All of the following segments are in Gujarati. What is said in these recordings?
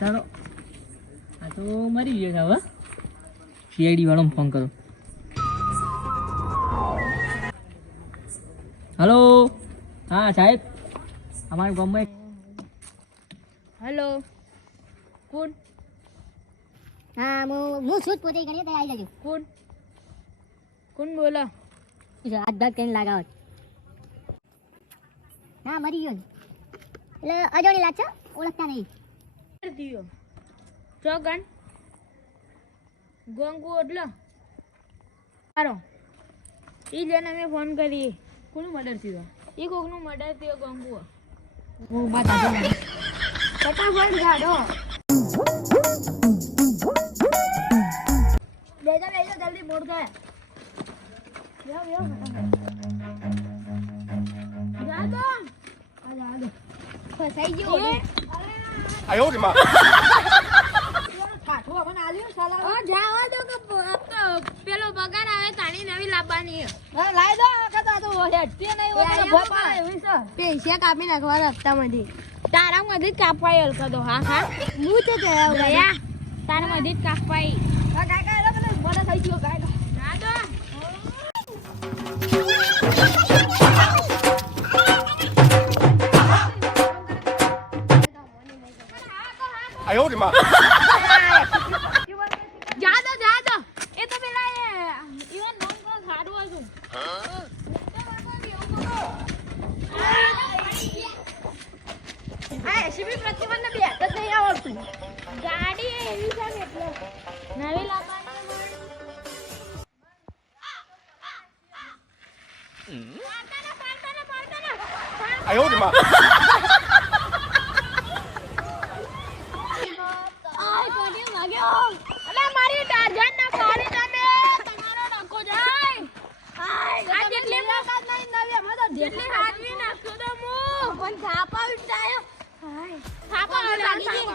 તારો આ તો મરી ગયો છે હવે સીઆઈડી વાળાને ફોન કરો હલો હા સાહેબ અમારા ગામમાં હેલો કોણ હા હું શું પોતે કરીએ તો આવી જજો કોણ બોલો હાથ ભાગ કરીને લાગાવત ના મરી ગયો એટલે અજોણી લાગશે ઓળખતા નહીં દિયો ચોગન ગોંગુ એટલે સારો ઈ જેને મેં ફોન કરી કોનું મર્ડર થયો ઈ કોકનું મર્ડર થયો ગોંગુ હું માતા ફટાફટ ગાડો બેજા લઈ લો જલ્દી મોડ ગયા જાદો ફસાઈ ગયો આયો રે માં કાઠો આપણ આલ્યો સાલા ઓ જાવા દો કે પેલો પગાર આવે તાણી નવી લાવવાની હા લાઈ દો કદા તો હેડતી નહીં ઓલા ભોપા એવી છે પૈસા કાપી નાખવા હપ્તામાંથી તારા માંથી જ કાપવાય હલકા દો હા હા હું તો ગયા તારા માંથી જ કાપવાય હા કાકા એલો મને મોડા થઈ ગયો કાકા ના દો આયો રે માં જાદો એ તો પેલા ઈવન નોમ કો ખાડું હતું આ એસીબી પ્રતિબંધ બે હાથ જ નહીં આવડતું ગાડી એવી છે ને એટલે નવી લાવવાની આયો રે માં મારી ટાર્જન ના પાડી તમે તમારો ડકો જાય આ જેટલી મુલાકાત નહીં નવી અમે તો જેટલી હાજરી નાખતો તો હું પણ થાપા ઉઠાયો થાપા લાગી ગઈ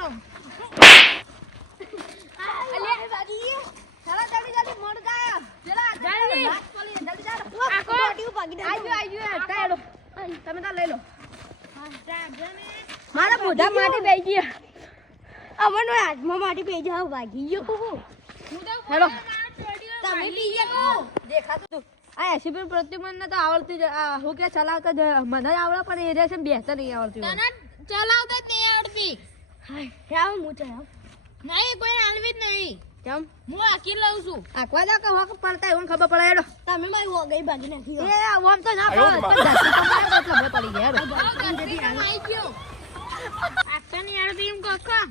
અલે બાજી ચલા જલ્દી મોડ ગયા ચલા જલ્દી આકો પાટી ભાગી દે આજો ટાળો તમે તો લઈ લો મારા મોઢા માટે બેસી ગયા અમનો હાથમાં માટી પે જાવ ભાગી ગયો હેલો તમે પી ગયા દેખાતું આ એસીબી પ્રતિબંધ તો આવડતી હું કે ચલાવતા મને આવડે પણ એ છે બેસતા નહીં આવડતી તને ચલાવતા જ નહીં આવડતી હાય કેમ હું ચલાવ નહીં કોઈ આલવી જ નહીં કેમ હું આકી લઉં છું આકવા દો કે હોક પડતા એવું ખબર પડે હેડો તમે મારી હો ગઈ ભાગી નાખી એ ઓમ તો ના પડે ખબર પડી ગયા હેડો આવી ગયો આકતા નહીં આવડતી એમ કોકા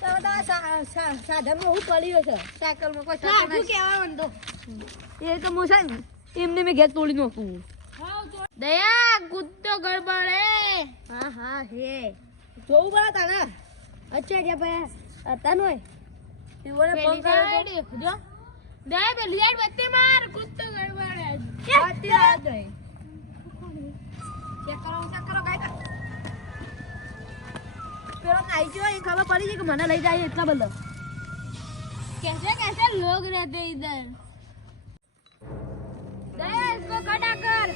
સાધનમાં હું પડ્યો છે સાયકલમાં કોઈ સાધન કેવાનું તો એ તો હું છે ને એમને મેં ઘેર તોડી નાખું દયા કૂદતો ગડબડે હા હા હે જોવું પડે તને અચ્છા કે ભાઈ તને હોય તીવોને ફોન કર્યો જો દયા પેલી સાઈડ બત્તી માર કૂદતો ગડબડે બત્તી આ દે ચેક કરો ગાય પેલો નાઈ જો એ ખબર પડી છે કે મને લઈ જાય એટલા બધો कैसे लोग रहते इधर दया इसको खड़ा कर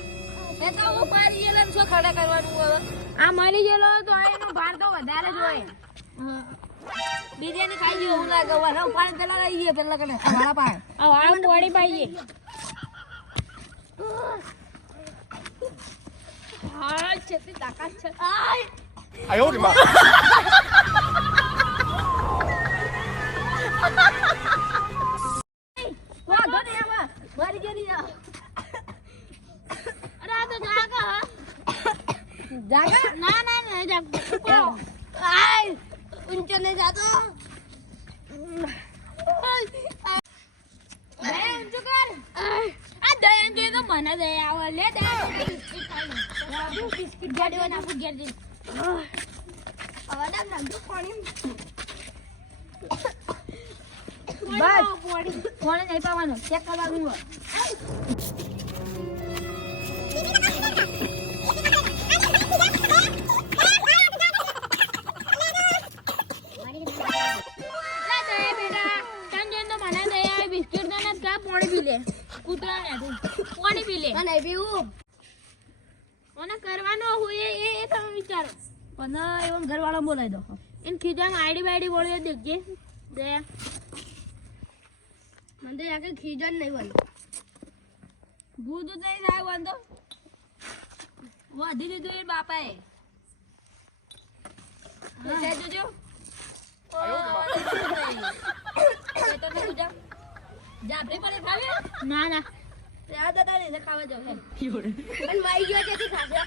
એ તો ઉપર ગયેલો છો ખડા કરવાનું હવે આ મરી ગયેલો તો એનો ભાર તો વધારે જ હોય બિરયાની ખાઈ ગયો હું લાગે વાળા પાણી પેલા લઈ ગયો પેલા કને વાળા પાય આ વાળા પોડી પાઈએ હા છેતી તાકાત છે આયો રે માં વાહ ગોની આમાં મારી ગયેલી અરે આ તો જાગા જાગા ના ના ના જાગ આય ઊંચો ને જાતો દયા ઊંચો કર આ દયા જો તો મને દયા આવે લે દયા બિસ્કિટ ગાડીઓ નાખું ઘેર જઈ હવે ના નાખજો પાણી બસ પાણી નહીં પાવાનું ચેક કરવાનું નહીં પીવું મને કરવાનો હોય એ તમે વિચારો પણ એવો ઘરવાળા બોલાવી દો એને ખીજામાં આઈડી બાઈડી બોલે દેખજે દે મને તો યાર ખીજન નહીં બને ભૂત નહીં થાય વાંધો વધી દીધું એ બાપાએ જોજો જાપડી પડે ખાવે ના ના યાદ હતા ને ખાવા જાવ પણ માઈ ગયો છે ખાશે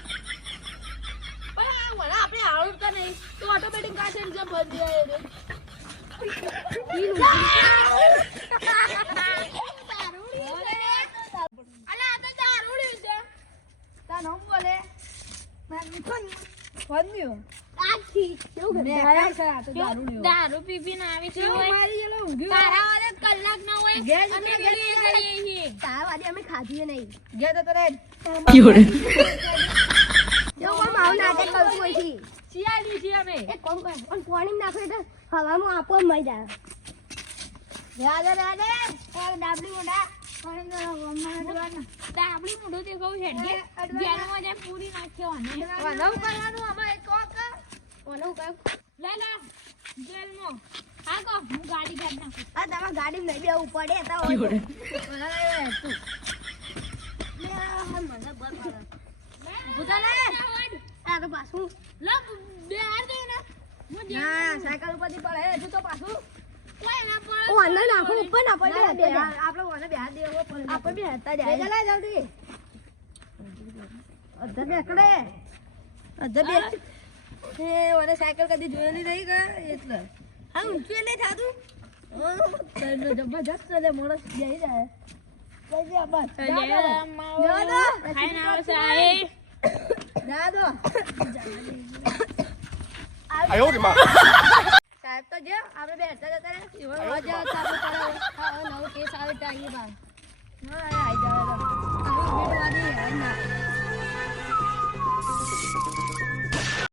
પણ મને આપણે આવડતા નહીં તો ઓટોમેટિક કાશે ને જબ બંધ જાય રે અલા આ તો દારૂડી છે તા નામ બોલે ફન્યો આખી કેવું કરે ખાય છે આ તો દારૂ પી પીને આવી છે કેવું મારી જેલો ઊંઘી તારા વાળે કલાક ના હોય ઘેર અને જતી ગળીએ ગળીએ તારા વાડી અમે ખાધીએ નહીં ગયા તો તરે કેવું રે જો કોણ માવ નાટક કરતું હોય છે શિયાળી છે અમે એ કોણ કોણ પણ પાણી નાખે એટલે હવામાં આપો મઈ જાય રાધે રાધે ઓર ડાબલી મોડા પાણી ના ગમના દાબડી મોઢું દેખાવું છે કે ગેરમાં જાય પૂરી નાખ્યો અને વનવ કરવાનું આમાં એક કોક વનવ કર લે લે જેલમાં હા કો હું ગાડી કાઢ નાખું આ તમાર ગાડી નહીં બેવું પડે તા હોય કેવું રે મને તું લે મને બર પડે બુધાલે આ તો પાછું લો બે હાર દે ને હું જે ના સાયકલ ઉપરથી પડે હજુ તો પાછું કોઈ ના પડે ઓ અన్న નાખો ઉપર ના પડે આપણે ઓને બેહાર દેવો પડે આપણે બે હતા જાય ચલા જલ્દી અધર બેકડે અધર બે એ ઓને સાયકલ કદી જોઈ નહીં રહી કે એટલે હા ઊંચું નહીં થાતું તને જબરજસ્ત છે મોણસ જઈ જાય જઈ જા બસ ખાઈને આવશે આ દાદો 哎呦我的妈！ સાહેબ તો જે આપણે બેઠા જતા રહે એવો મજા ચાલુ કરે નવો કેસ આવે તો અહીં બાર હા આવી જાવ તો અમે ઉમેદવારી હે ના